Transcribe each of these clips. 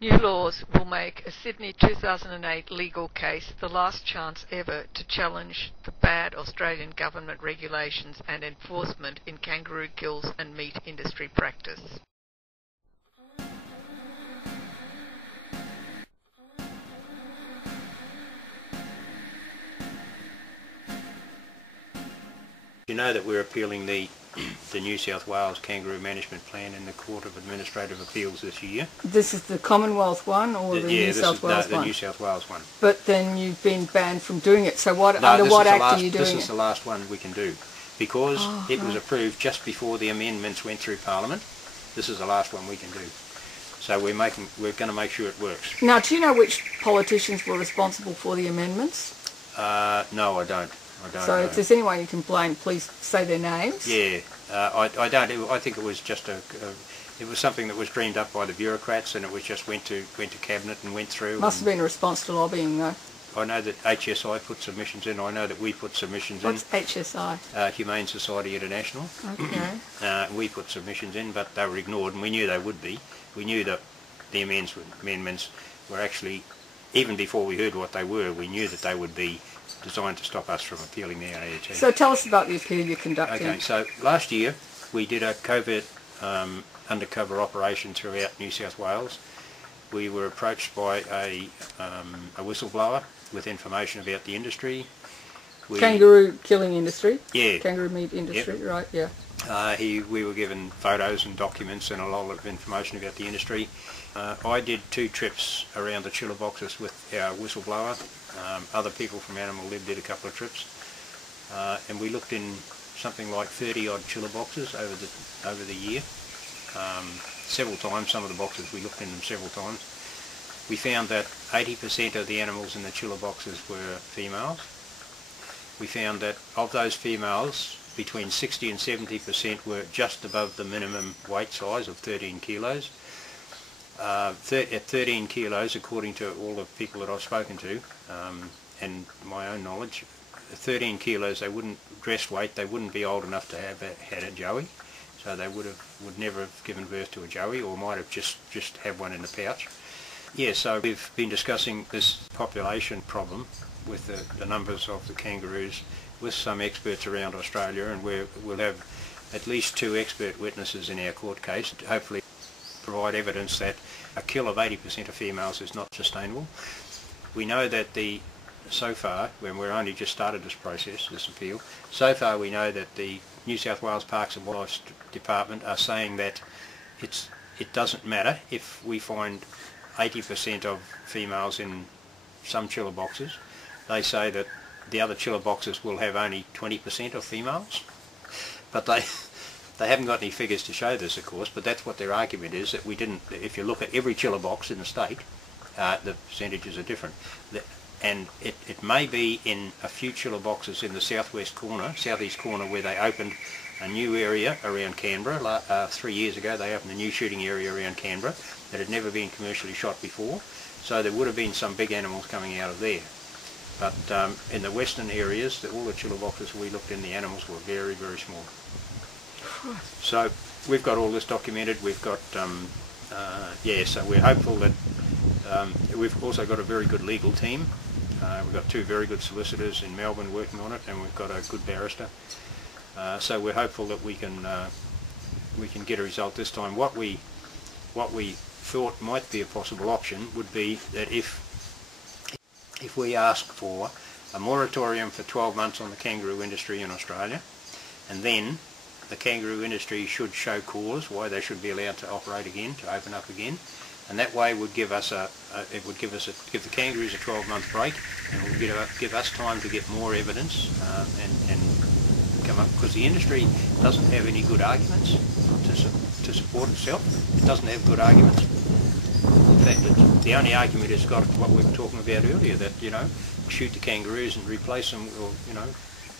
New laws will make a Sydney 2008 legal case the last chance ever to challenge the bad Australian government regulations and enforcement in kangaroo kills and meat industry practice. You know that we're appealing the New South Wales Kangaroo Management Plan in the Court of Administrative Appeals this year. This is the Commonwealth one or the New South Wales one? The New South Wales one. But then you've been banned from doing it, so under what act are you doing it? This is the last one we can do, because it was approved just before the amendments went through Parliament. This is the last one we can do. So we're going to make sure it works. Now, do you know which politicians were responsible for the amendments? No, I don't. So if there's anyone you can blame, please say their names. Yeah, I don't. I think it was just it was something that was dreamed up by the bureaucrats, and it was just went to cabinet and went through. Must have been a response to lobbying, though. I know that HSI put submissions in. I know that we put submissions in. What's HSI? Humane Society International. Okay. We put submissions in, but they were ignored, and we knew they would be. We knew that the amendments were actually, even before we heard what they were, we knew that they would be designed to stop us from appealing the AET. So tell us about the appeal you're conducting. Okay, so last year we did a covert undercover operation throughout New South Wales. We were approached by a whistleblower with information about the industry. Kangaroo killing industry? Yeah. Kangaroo meat industry, yep. Right, yeah. We were given photos and documents and a lot of information about the industry. I did 2 trips around the chiller boxes with our whistleblower. Other people from Animal Lib did a couple of trips, and we looked in something like 30 odd chiller boxes over the year. Several times, some of the boxes we looked in them several times. We found that 80% of the animals in the chiller boxes were females. We found that of those females, between 60 and 70% were just above the minimum weight size of 13 kilos. At 13 kilos, according to all the people that I've spoken to, and my own knowledge, 13 kilos, they wouldn't, dress weight, they wouldn't be old enough to have had a joey, so they would never have given birth to a joey, or might have just had one in the pouch. Yeah, so we've been discussing this population problem with the numbers of the kangaroos with some experts around Australia, and we'll have at least 2 expert witnesses in our court case to hopefully provide evidence that a kill of 80% of females is not sustainable. We know that so far, when we're only just started this process, this appeal, so far we know that the New South Wales Parks and Wildlife Department are saying that it doesn't matter if we find 80% of females in some chiller boxes. They say that the other chiller boxes will have only 20% of females, but they haven't got any figures to show this, of course, but that's what their argument is, that we didn't, if you look at every chiller box in the state, the percentages are different. And it may be in a few chiller boxes in the southeast corner, where they opened a new area around Canberra. 3 years ago they opened a new shooting area around Canberra that had never been commercially shot before, so there would have been some big animals coming out of there. But in the western areas, all the chiller boxes we looked in, the animals were very, very small. So we've got all this documented. We've got, so we're hopeful that we've also got a very good legal team. We've got 2 very good solicitors in Melbourne working on it, and we've got a good barrister. So we're hopeful that we can get a result this time. What we thought might be a possible option would be that if we ask for a moratorium for 12 months on the kangaroo industry in Australia, and then the kangaroo industry should show cause why they should be allowed to operate again, to open up again, and that way would give us give the kangaroos a 12-month break, and would give us time to get more evidence and come up, because the industry doesn't have any good arguments to support itself. It doesn't have good arguments. In fact, the only argument it's got what we were talking about earlier, that, you know, shoot the kangaroos and replace them, or, you know,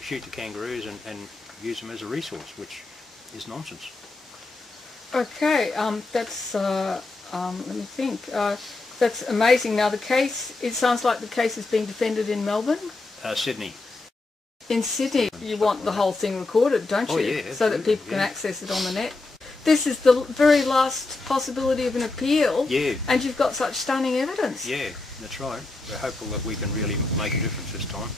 shoot the kangaroos and use them as a resource, which is nonsense. Okay, that's, let me think, that's amazing. Now the case, it sounds like the case is being defended in Melbourne? Sydney. In Sydney, you want the whole thing recorded, don't you? Oh, yeah, so that people can access it on the net. this is the very last possibility of an appeal. Yeah. And you've got such stunning evidence. Yeah, that's right. We're hopeful that we can really make a difference this time.